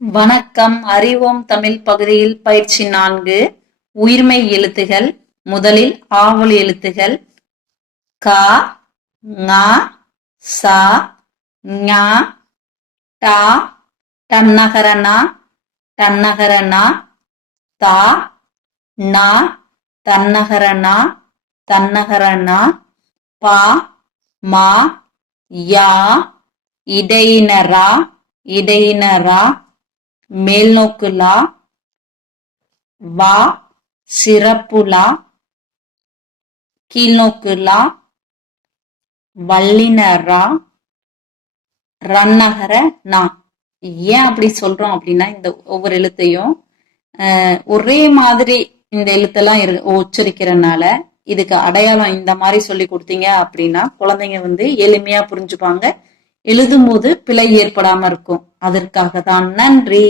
வணக்கம். அறிவோம் தமிழ் பகுதியில் பயிற்சி நான்கு. உயிர்மை எழுத்துகள். முதலில் ஆவல் எழுத்துகள். க ங ச ஞ ட டன்னகரனா டன்னகரனா தா ந தன்னகரனா தன்னகரனா பா மா யா இடையினரா இடையினரா மேல்நோக்கு லா வா சிறப்பு லா கீழ்நோக்கு லா வல்லினரா ரன்னகர நா. ஏன் அப்படி சொல்றோம் அப்படின்னா இந்த ஒவ்வொரு எழுத்தையும் ஒரே மாதிரி இந்த எழுத்தெல்லாம் இரு உச்சரிக்கிறனால இதுக்கு அடையாளம் இந்த மாதிரி சொல்லி கொடுத்தீங்க அப்படின்னா குழந்தைங்க வந்து எளிமையா புரிஞ்சுப்பாங்க. எழுதும் போது பிழை ஏற்படாம இருக்கும். அதற்காக தான் நன்றி.